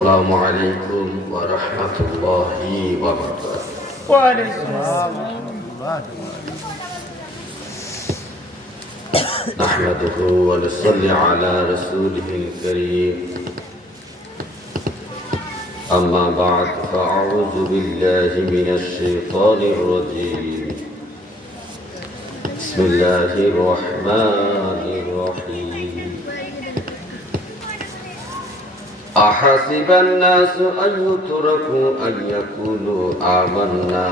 السلام عليكم ورحمة الله وبركاته. وعليكم السلام. نحمده ونصلي على رسوله الكريم. أما بعد فأعوذ بالله من الشيطان الرجيم. بسم الله الرحمن الرحيم. أحسب الناس أن يتركوا أن يقولوا آمنا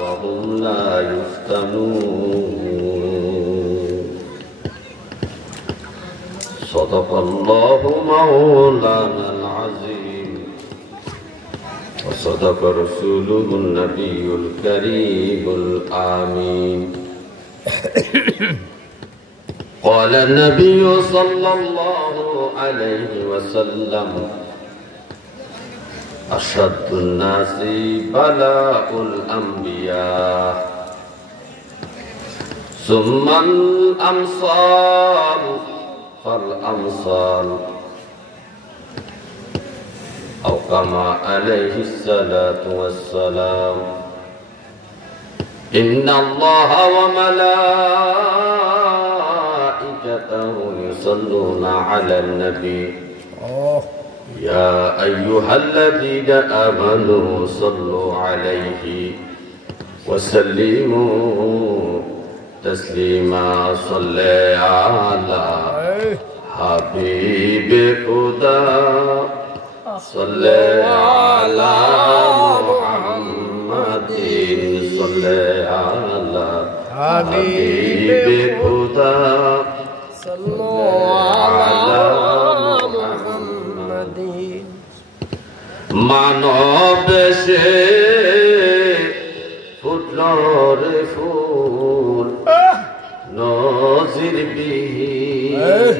وهم لا يفتنون. صدق الله مولانا العظيم وصدق رسوله النبي الكريم الآمين. قال النبي صلى الله عليه وسلم: أشد الناس بلاء الأنبياء ثم الأمثال فالأمثال، أو كما عليه الصلاة والسلام. إن الله وملائكته يصلون على النبي يا أيها الذين آمنوا صلوا عليه وسلموا تسليما. صلى على حبيب خدا صلى على محمد صلى على حبيب خدا صلى على محمد. মানব সে ফুটলর ফুল নজির বিহীন।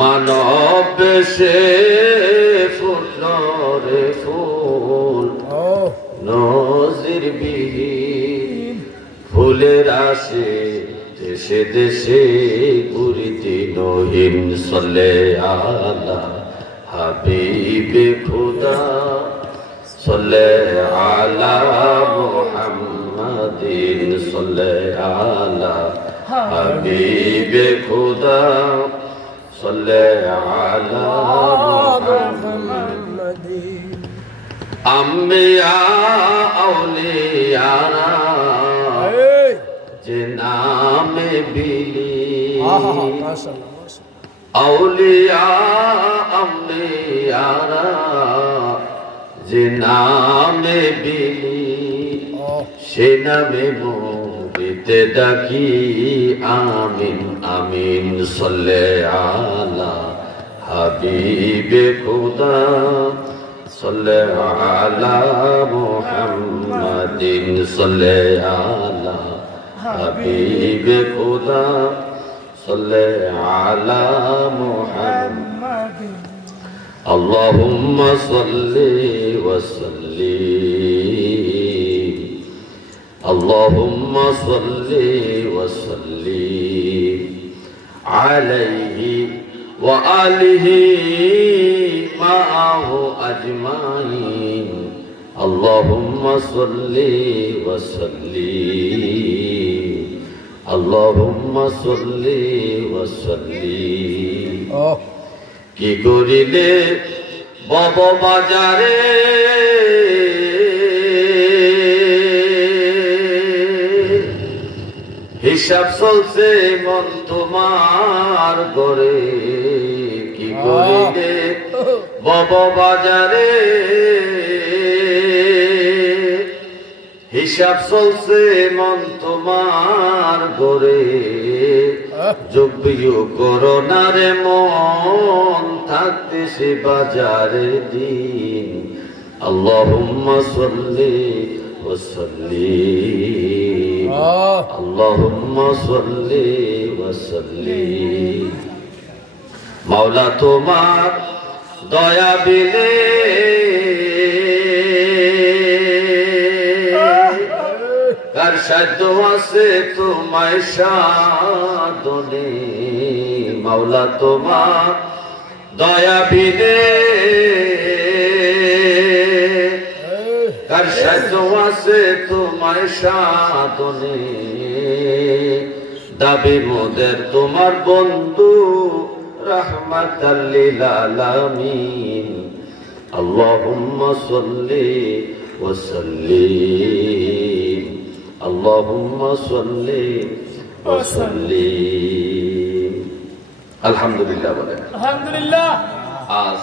মানব সে ফুটলর ফুল নজির বিহীন। ফুলের আসে দেশে দেশে ঘুরিতে নহিন। সলে আলা হাবিবে খুদা সলে আলা মুহাম্মাদিন সলে আলা হাবিবে খুদা সলে আলা মুহাম্মাদিন। আম্বিয়া আউলিয়ারা যে নামে বিলি, আউলিয়া আম্বিয়ারা যে নামে বিলি, সে নামে মুরিতে ডাকি আমিন আমিন। সল্লে আলা হাবিবে খুদা সল্লে আলা মুহাম্মাদিন সল্লে আলা হাবিবে খুদা সল্লে আলা মুহাম্মাদিন। আল্লাহুম্মা সাল্লি ওয়া সাল্লিম, আল্লাহুম্মা সাল্লি ওয়া সাল্লিম আলাইহি ওয়া আলিহি মা'আহু আজমাইন। আল্লাহুম্মা সাল্লি ওয়া সাল্লিম, আল্লাহুম্মা সাল্লি ওয়া সাল্লিম। কি করিলে বব বাজারে হিসাব চলছে মন তোমার গড়ে। কি করিলে বব বাজারে হিসাব চলছে মন তোমার গড়ে। যোগ্য করোনারে মন থাকতে সে বাজারের দিন। আল্লাহুম্মা সাল্লি ওয়া সাল্লিম, আল্লাহুম্মা সাল্লি ওয়া সাল্লিম। মাওলা তোমার দয়া বিলে কার সাধ্য আছে তোমায় সাধনে মাওলা তোমার দয়া বিনে কার সাধ্য আছে তোমায় সাধনে দাবি মোদের তোমার বন্ধু রাহমাতাল লিল আলামিন আল্লাহুম্মা সাল্লি ওয়া সাল্লিম আল্লাহুম্মা সাল্লি ওয়া সাল্লিম আলহামদুলিল্লাহ বলেন আলহামদুলিল্লাহ। আজ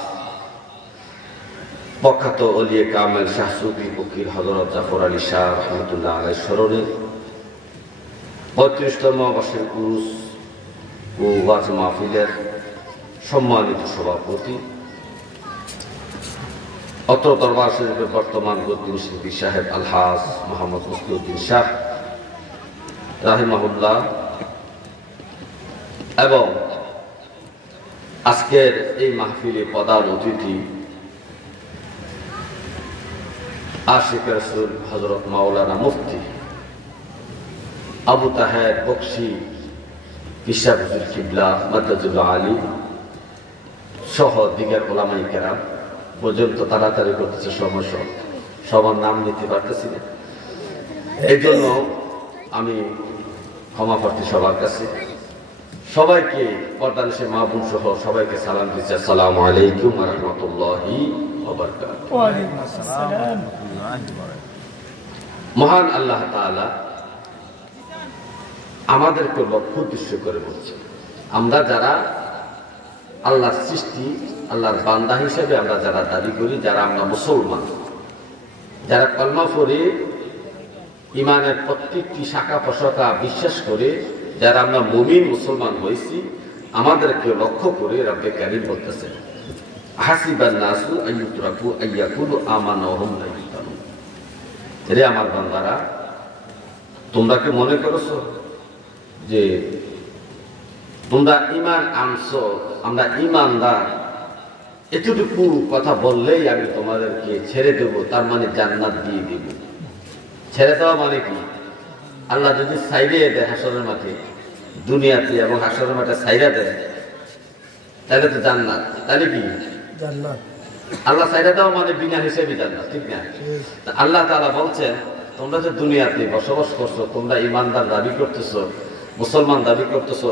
প্রখ্যাত ওলিয়ে কামেল শাহ সুফি ফকির হযরত জাফর আলী শাহ রাহমাতুল্লাহ আলাইহির স্মরণে ৩৫তম বর্ষের উরুস ও ওয়াজ মাহফিলের সম্মানিত সভাপতি অত্র দরবার শরীফের বর্তমান গদ্দিন শিল্পী সাহেব আলহাজ মোহাম্মদ মুস্তিউদ্দিন শাহ রাহিমাহুল্লাহ এবং আজকের এই মাহফিলে প্রধান অতিথি আশিক রাসূল হযরত মাওলানা মুফতি আবু তাহের বকশী কিশা হুজুর কিবলা মাদ্দাজুল আলী সহ দিগের ওলামায়ে কেরাম পর্যন্ত তাড়াতাড়ি করতেছে সমস্যা সবার নাম নিতে পারতেছি না, এই জন্য আমি ক্ষমা প্রার্থী সবার কাছে। সবাইকে পর্দানিশে মা বোন সহ সবাইকে সালাম দিচ্ছি, আসসালামু আলাইকুম ওয়া রাহমাতুল্লাহি ওয়া বারাকাতুহু। ওয়া আলাইকুম আসসালাম। মহান আল্লাহ তাআলা আমাদেরকে লক্ষ্য উদ্দেশ্য করে বলছে, আমরা যারা আল্লাহর সৃষ্টি আল্লাহর বান্দা হিসেবে আমরা যারা দাবি করি, যারা আমরা মুসলমান, যারা কলমা পড়ে ইমানের প্রত্যেকটি শাখা প্রশাখা বিশ্বাস করে যারা আমরা মুমিন মুসলমান হয়েছি, আমাদেরকে লক্ষ্য করে রব্বে কারীম বলতেছেন হাসিবান নাসু আইয়ুতরাকু আইয়াকুলু আমানা ওয়া হুম লা ইফতানুন। রে আমার বান্দারা, তোমরা কি মনে করছো যে তোমরা ঈমান আনছো, আমরা ঈমানদার, এতটুকু কথা বললেই আমি তোমাদেরকে ছেড়ে দেব, তার মানে জান্নাত দিয়ে দেব? ছেড়ে দেওয়া মানে কি? আল্লাহ যদি সাইরে দেয় হাসরের মাঠে, দুনিয়াতে এবং হাসরের মাঠে সাইরা দেয়, তাহলে তো জান্নাত। তাহলে কি জান্নাত? আল্লাহ সাইরা দেওয়া মানে বিনা হিসেবে জান্নাত, ঠিক না? আল্লাহ তাআলা বলছেন, তোমরা যে দুনিয়াতে বসবাস করছো, তোমরা ঈমানদার দাবি করতেছো, মুসলমান দাবি করতেছো,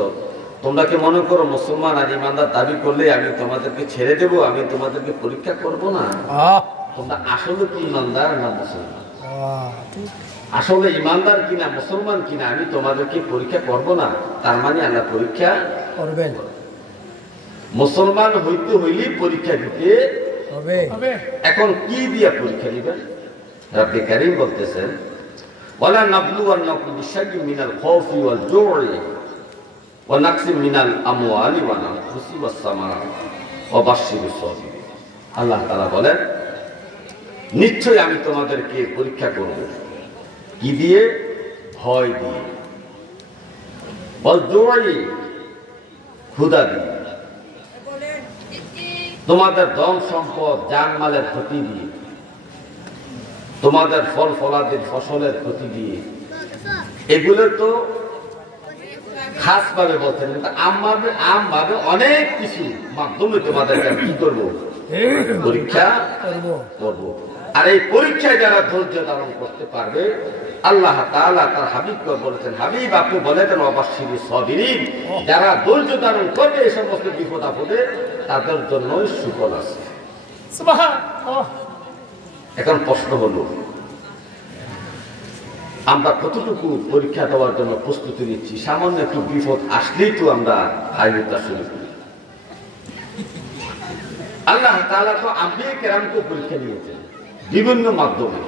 তোমরা কি মনে করো মুসলমান আর ঈমানদার দাবি করলে আমি তোমাদেরকে ছেড়ে দেব, আমি তোমাদেরকে পরীক্ষা করব না? তোমরা আসলে কি ঈমানদার না মুসলমান, আসলে ঈমানদার কিনা মুসলমান কিনা আমি তোমাদেরকে পরীক্ষা করব না? তার মানে আল্লাহ পরীক্ষা করবেন। মুসলমান হইতে হইলে পরীক্ষা দিতে হবে। এখন কি দিয়া পরীক্ষা দিবেন? রব্বে কারীম বলতেছেন, ওয়ালা নাবলুওয়ান্নাকুম বিশাইইন মিনাল খাউফি ওয়াল জু'i ওয়া নাকসিম মিনাল আমওয়ালি ওয়াল আনফুসি ওয়াস সামারাত ওয়া বাশশিরিস সাবিরিন। আল্লাহ তাআলা বলেন, নিশ্চয়ই আমি তোমাদেরকে পরীক্ষা করব। কি দিয়ে? ভয় দিয়ে, ওয়াল জু'i ক্ষুধা দিয়ে, তোমাদের ধন সম্পদ জানমালের ক্ষতি দিয়ে, তোমাদের ফল ফলাদির ফসলের ক্ষতি দিয়ে। এগুলো তো খাস ভাবে বলছেন, কিন্তু আমভাবে অনেক কিছু মাধ্যমে তোমাদেরকে কি করবো? পরীক্ষা করব। আর এই পরীক্ষায় যারা ধৈর্য ধারণ করতে পারবে, আল্লাহ তাআলা তার হাবিবকে বলেছেন, হাবিব আপনি বলে দেন ওয়াবাশশিরিস সাবিরিন, যারা ধৈর্য ধারণ করবে এই সমস্ত বিপদ আপদে, তাদের জন্য সুফল আছে। সুবহানাল্লাহ। এখন প্রশ্ন হলো, আমরা কতটুকু পরীক্ষা দেওয়ার জন্য প্রস্তুতি নিচ্ছি? সামান্য একটু বিপদ আসলেই তো আমরা হাইটা শুরু করি। আল্লাহ তাআলা তো আম্বিয়া কেরামকে পরীক্ষা নিয়েছেন বিভিন্ন মাধ্যমে।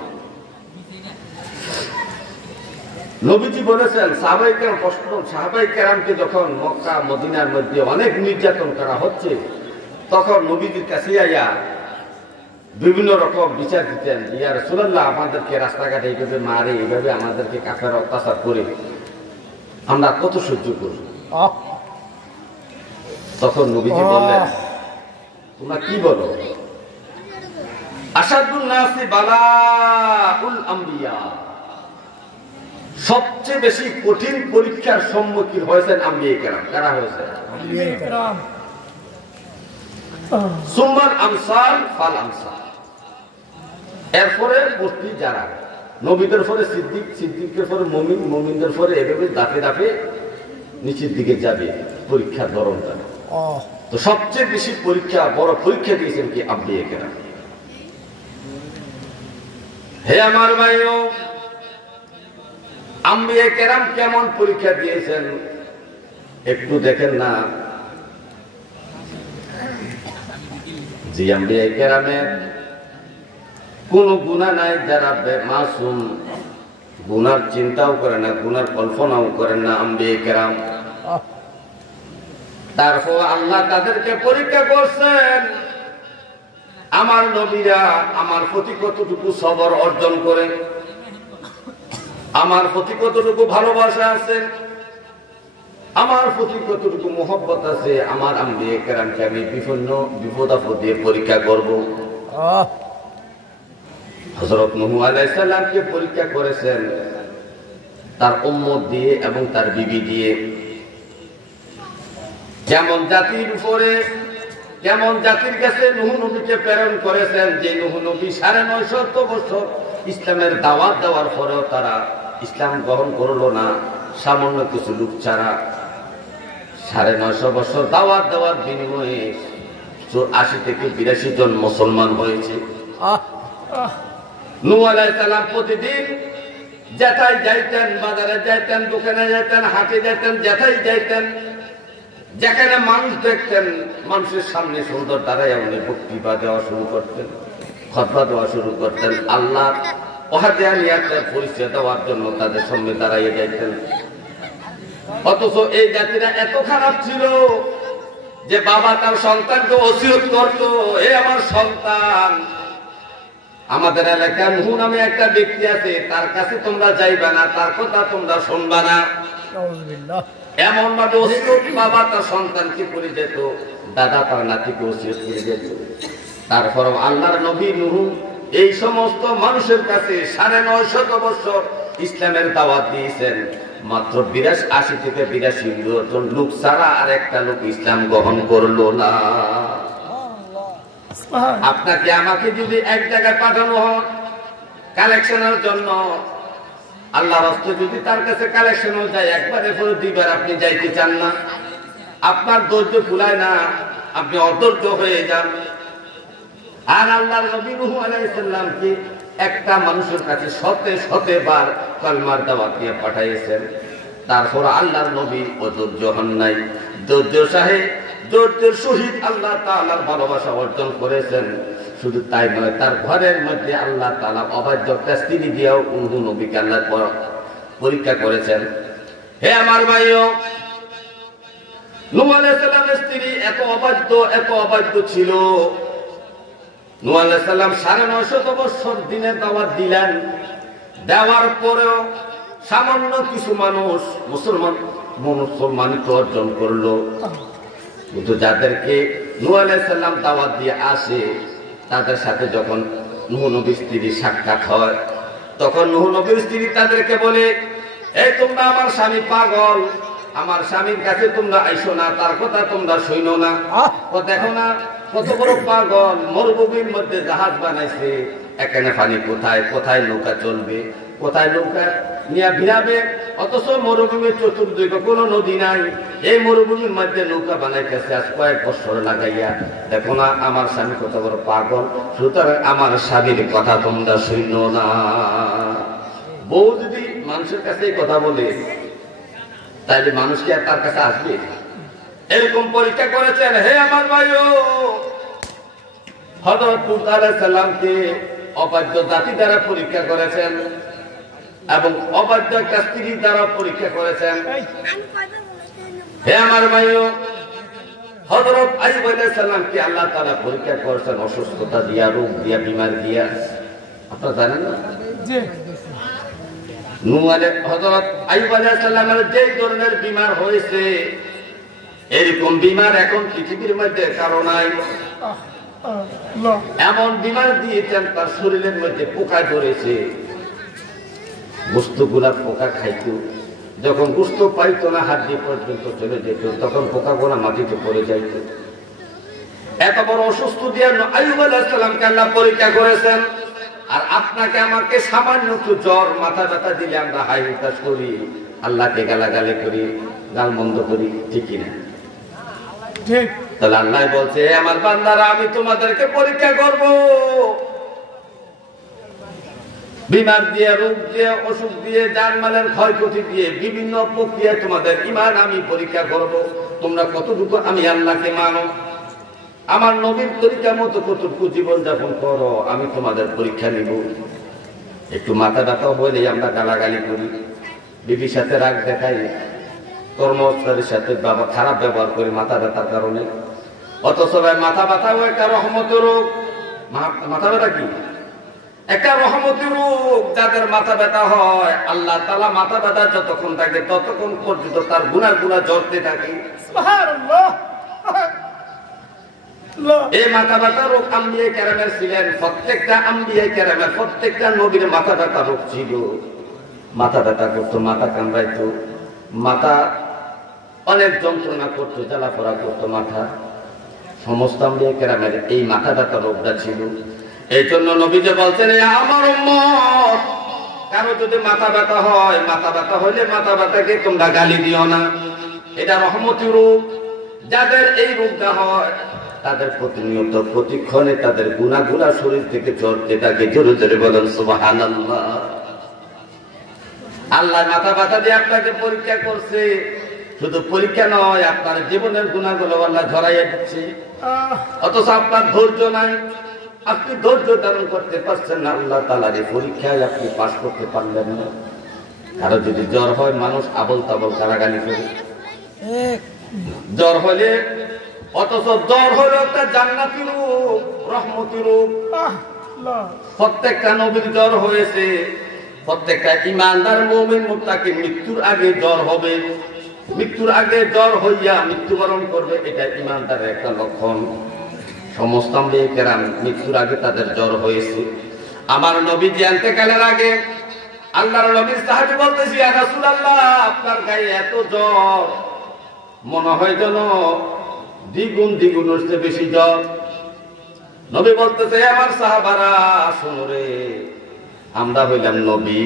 নবীজি বলেছেন, সাহাবায়ে কেরাম প্রশ্ন, সাহাবায়ে কেরামকে যখন মক্কা মদিনার মধ্যে অনেক নির্যাতন করা হচ্ছে, তখন নবীজির কাছে আইয়া বিভিন্ন রকম বিচার দিতেন, ইয়া রাসূলুল্লাহ আমাদেরকে রাস্তাঘাটে এইভাবে মারে, এইভাবে আমাদেরকে কাফের অত্যাচার করে, আমরা কত সহ্য করব? তখন নবীজি বললেন, তোমরা কি বলো? আশাদুন নাসি বালাউল আম্বিয়া, সবচেয়ে বেশি কঠিন পরীক্ষার সম্মুখীন হয়েছেন আম্বিয়া কেরাম। কারা হয়েছে? ইকরাম। সুম্মাল আমসাল ফাল আমসাল। এরপরে বস্তি যারা নবীদের পরে সিদ্দিক, সিদ্দিকের পরে মুমিন, মুমিনদের পরে এভাবে দাপে দাপে নিচের দিকে যাবে পরীক্ষার ধরনটা। তো সবচেয়ে বেশি পরীক্ষা, বড় পরীক্ষা দিয়েছেন কি আম্বিয়া কেরাম। হে আমার ভাইও, আম্বিয়া কেরাম কেমন পরীক্ষা দিয়েছেন একটু দেখেন না। যে আম্বিয়া কেরামের কোন গুনাহ নাই, যারা মাসুম, গুনার চিন্তাও করে না, গুনার কল্পনাও করেন না আম্বিয়া কেরাম। তারপর আল্লাহ তাদেরকে পরীক্ষা করছেন আমার নবীরা আমার প্রতি কতটুকু সবর অর্জন করে, আমার প্রতি কতটুকু ভালোবাসা আছে, আমার প্রতি কতটুকু মোহব্বত আছে। আমার আম্বিয়া কেরামকে আমি বিভিন্ন বিপদ-আপদে পরীক্ষা করব। হযরত নূহ আলাইহিস সালামকে পরীক্ষা করেছেন তার উম্মত দিয়ে এবং তার বিবি দিয়ে। যেমন জাতির উপরে, যেমন জাতির কাছে নূহ নবীকে প্রেরণ করেছেন, যে নূহ নবী 950 বছর ইসলামের দাওয়াত দেওয়ার পরেও তারা ইসলাম গ্রহণ করলো না, সামান্য কিছু লোক ছাড়া। 950 বছর দাওয়াত দেওয়ার বিনিময়ে 80 থেকে 82 জন মুসলমান হয়েছে। নূহ আলাইহিস সালাম প্রতিদিন যেথায় যাইতেন, বাজারে যাইতেন, দোকানে যাইতেন, হাটে যাইতেন, যেথায় যাইতেন, যেখানে মানুষ দেখতেন, মানুষের সামনে সুন্দর দাঁড়ায় উনি বক্তৃতা দেওয়া শুরু করতেন, খুতবা দেওয়া শুরু করতেন, আল্লাহ ওয়াহদানিয়াতের পরিচয় দেওয়ার জন্য তাদের সামনে দাঁড়াইয়ে যাইতেন। অথচ এই জাতিরা এত খারাপ ছিল যে বাবা তার সন্তানকে ওসিয়ত করত, এ আমার সন্তান, আমাদের এলাকায় নূহ নামে একটা ব্যক্তি আছে, তার কাছে তোমরা যাইবা না, তার কথা তোমরা শুনবা না। এমন ভাবে ওসিয়ত বাবা তার সন্তানকে করে যেত, দাদা তার নাতিকে ওসিয়ত করে যেত। তারপরও আল্লাহর নবী নূহ এই সমস্ত মানুষের কাছে 950 বছর ইসলামের দাওয়াত দিয়েছেন। মাত্র 80 থেকে 82 জন লোক ছাড়া আর একটা লোক ইসলাম গ্রহণ করলো না। আপনাকে আমাকে যদি এক জায়গায় পাঠানো হয় কালেকশনের জন্য, আল্লাহর রাস্তায় যদি তার কাছে কালেকশনও যায়, একবারে পরে দুইবার আপনি যাইতে চান না, আপনার ধৈর্য ফুলায় না, আপনি অধৈর্য হয়ে যান। আর আল্লাহর নবী নূহ আলাইহিস সালামকে একটা মানুষের কাছে শতে বার কালেমার দাওয়াত দিয়ে পাঠাইছেন। তারপর আল্লাহর নবী অধৈর্য হন নাই, ধৈর্যের সহিত আল্লাহ তাআলার ভালোবাসা অর্জন করেছেন। শুধু তাই নয়, তার ঘরের মধ্যে আল্লাহ তাআলা অবাধ্য স্ত্রী দিয়েও নূহ নবীকে আল্লাহ পরীক্ষা করেছেন। হে আমার ভাইও, নূহ আলাইহিস সালামের স্ত্রী এত অবাধ্য ছিল। নূহ আলাইহিস সালাম 950 বছর দিনের দাওয়াত দিলেন, দেওয়ার পরেও সামান্য কিছু মানুষ মুসলমানিত্ব অর্জন করলো। কিন্তু যাদেরকে নূহ আলাইহিস সালাম দাওয়াত দিয়ে আসে, তাদের সাথে যখন নূহ নবীর স্ত্রীর সাক্ষাৎ হয়, তখন নূহ নবীর স্ত্রী তাদেরকে বলে, এই তোমরা আমার স্বামী পাগল, আমার স্বামীর কাছে তোমরা আইসো না, তার কথা তোমরা শুনো না। দেখো না কত বড় পাগল, মরুভূমির মধ্যে জাহাজ বানাইছে, এখানে পানি কোথায়, কোথায় নৌকা চলবে, কোথায় নৌকা নিয়ে ভিড়াবে, অথচ মরুভূমির চতুর্দিকে কোনো নদী নাই, এই মরুভূমির মধ্যে নৌকা বানাইতেছে আজ কয়েক বছর লাগাইয়া। দেখো না আমার স্বামী কত বড় পাগল, সুতরাং আমার স্বামীর কথা তোমরা শুনো না। বউ যদি মানুষের কাছে কথা বলে, তাইলে মানুষ কি আর তার কাছে আসবে? এরকম পরীক্ষা করেছেন। হে আমার ভাইও, হযরত লূত আলাইহিস সালামকে অবাধ্য জাতি দ্বারা পরীক্ষা করেছেন এবং অবাধ্য একটা স্ত্রী দ্বারা পরীক্ষা করেছেন। হে আমার ভাইও, হযরত আইয়ুব আলাইহিস সালামকে আল্লাহ তাআলা পরীক্ষা করেছেন অসুস্থতা দিয়া, রোগ দিয়া, বিমার দিয়া। আপনারা জানেন না? জি। হযরত আইয়ুব আলাইহিস সালামের যে ধরনের বিমার হয়েছে, এরকম বিমার এখন পৃথিবীর মধ্যে কারো নাই। এমন বিমার দিয়েছেন তার শরীরের মধ্যে পোকা ধরেছে, গোস্তগুলা পোকা খাইতো, যখন গোস্ত পাইতো না হাড্ডি পর্যন্ত চলে যেত, তখন পোকাগুলা মাটিতে পড়ে যাইত। এত বড় অসুস্থ দিয়ে আইয়ুব আলাইহিস সালামকে আল্লাহ পরীক্ষা করেছেন। আর আপনাকে আমাকে সামান্য একটু জ্বর মাথা ব্যথা দিলে আমরা হাই হুতাশ করি, আল্লাহকে গালাগালি করি, গালমন্দ করি, ঠিক কিনা? ঠিক। তাহলে আল্লাহ বলছে, আমার বান্দারা আমি তোমাদেরকে পরীক্ষা করব, বিমার দিয়ে, রোগ দিয়ে, অসুখ দিয়ে, জানমালের ক্ষয়ক্ষতি দিয়ে, বিভিন্ন প্রক্রিয়া তোমাদের ঈমান আমি পরীক্ষা করব। তোমরা কতটুকু আমি আল্লাহকে মানো, আমার নবীর তরিকা মতো কতটুকু জীবন যাপন করো, আমি তোমাদের পরীক্ষা নিব। একটু মাথা ব্যথা হইলেই আমরা গালাগালি করি, বিবির সাথে রাগ দেখাই, কর্মচারীর সাথে খারাপ ব্যবহার করি মাথা ব্যথার কারণে। অথচ ভাই মাথা ব্যথাও একটা রহমতের রোগ। মাথা ব্যথা কি? একটা রহমতের রোগ। যাদের মাথা ব্যথা হয়, আল্লাহ তাআলা মাথা ব্যথা যতক্ষণ থাকে ততক্ষণ পর্যন্ত তার গুনাহ জ্বরতে থাকে। সুবহানাল্লাহ। এই মাথা ব্যথা রোগ আম্বিয়া কেরামের ছিলেন, প্রত্যেকটা আম্বিয়া কেরামের, প্রত্যেকটা নবীর মাথা ব্যথা রোগ ছিল। মাথা ব্যথা করতো, মাথা কামড়াইতো, মাথা অনেক যন্ত্রণা করতো, জ্বালাপোড়া করতো মাথা। সমস্ত আম্বিয়া কেরামের এই মাথা ব্যথা রোগটা ছিল। এই জন্য নবী যে বলছেন, আমার উম্মত কারো যদি মাথা ব্যথা হয়, মাথা ব্যথা হইলে মাথা ব্যথাকে তোমরা গালি দিও না, এটা রহমতি রোগ। যাদের এই রোগটা হয় তাদের প্রতিনিয়ত প্রতিক্ষণে তাদের গুনাহগুলা শরীর থেকে ঝরতে থাকে। জোরে জোরে বলেন সুবহানাল্লাহ। আল্লাহ মাথা ব্যথা দিয়ে আপনাকে পরীক্ষা করছে, শুধু পরীক্ষা নয়, আপনার জীবনের গুনাহগুলো আল্লাহ ঝরাইয়া দিচ্ছে। অথচ আপনার ধৈর্য নাই, আপনি ধৈর্য ধারণ করতে পারছেন না, আল্লাহ তাআলার এই পরীক্ষায় আপনি পাস করতে পারলেন না। কারো যদি জ্বর হয়, মানুষ আবল তাবল গালাগালি করে জ্বর হলে, অথচ জ্বর হলো একটা জান্নাতি রূপ, রহমতি রূপ। প্রত্যেকটা নবীর জ্বর হয়েছে, প্রত্যেকটা ঈমানদার মুমিন মুত্তাকি মৃত্যুর আগে জ্বর হবে, মৃত্যুর আগে জ্বর হইয়া মৃত্যুবরণ করবে, এটা ঈমানদারের একটা লক্ষণ। সমস্ত আম্বিয়া কেরাম মৃত্যুর আগে তাদের জ্বর হয়েছে। আমার নবী যে ইন্তেকালের আগে আল্লাহর নবীর সাহাবী বলতেছি, ইয়া রাসূলুল্লাহ, আপনার গায়ে এত জ্বর, মনে হয় যেন দ্বিগুণ দ্বিগুণের চেয়ে বেশি জ্বর। নবী বলতেছে, আমার সাহাবারা শোনো রে, আমরা হইলাম নবী,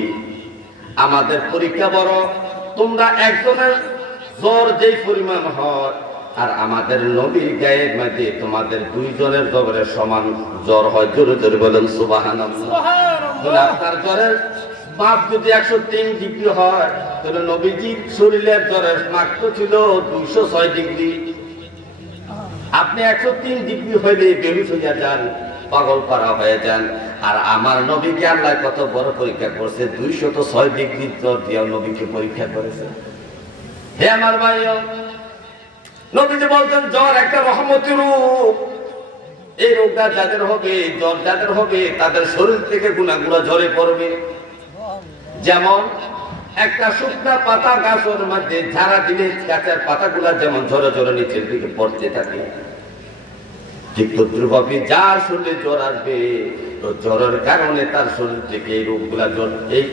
আমাদের পরীক্ষা বড়। তোমরা একজনের জ্বর যেই পরিমাণ হয়, আর আমাদের নবীর গায়ের মধ্যে তোমাদের দুইজনের জ্বরের সমান জ্বর হয়। জোরে জোরে বলেন সুবহানাল্লাহ। আপনার জ্বরের মাপ যদি 103 ডিগ্রি হয়, তাহলে নবীজির শরীরের জ্বরের মাপ তো ছিল 206 ডিগ্রি। আপনি 103 ডিগ্রি হইলে বেহুশ হইয়া যান, পাগল পারা হয়ে যান। আর আমার নবীকে আল্লাহ কত বড় পরীক্ষা করছে, 206 ডিগ্রি জ্বর দিয়ে নবীকে পরীক্ষা করেছে। হে আমার ভাইও, নবীজি বলছেন জ্বর একটা রহমতি রূপ। এই রোগটা যাদের হবে, জ্বর যাদের হবে, তাদের শরীর থেকে গুনাহগুলো ঝরে পড়বে। যেমন একটা শুকনা পাতা গাছের মধ্যে ঝাড়া দিলে গাছের পাতাগুলা যেমন ঝরে ঝরে নিচের দিকে পড়তে থাকে, ঠিক তদ্রুপভাবে যার শরীরে জ্বর আসবে, তো জ্বরের কারণে তার শরীর থেকে এই রোগগুলা, এই